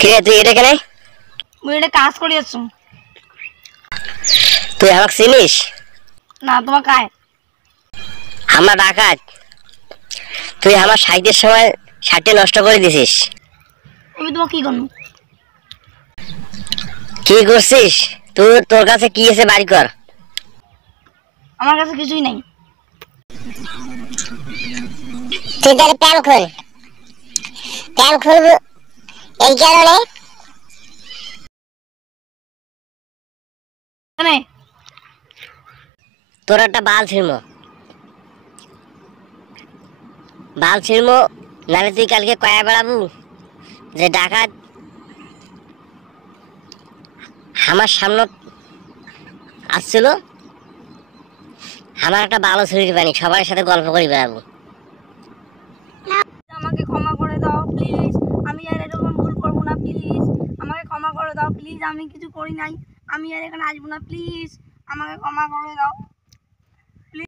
কে তুই এটা কেন? মুই এটা কাজ করে আছো। তুই আমাকে চিনিস না? তোমার কায়? আমার ডাকাত। তুই আমার সাইডের সময় শার্টে নষ্ট করে দিছিস। আমি তোমার কি করবো? কি করছিস তুই? তোর কাছে কি আছে বাড়ি কর। আমার কাছে কিছুই নাই। তুই তাহলে প্যান খোল। প্যান খুলবো এই কারণে মানে তোর একটা বাল ছিড়মো, নাহলে তুই কালকে কয়া বেড়াবো যে ডাকাত আমার সামনে আসছিল। আমার একটা ভালো ছুরি পানি সবার সাথে গল্প করি বেড়াবো। আমাকে ক্ষমা করে দাও প্লিজ, আমি আর এরকম ভুল করবো না প্লিজ, আমাকে ক্ষমা করে দাও প্লিজ, আমি কিছু করি নাই, আমি আর এখানে আসবো না প্লিজ, আমাকে ক্ষমা করে দাও।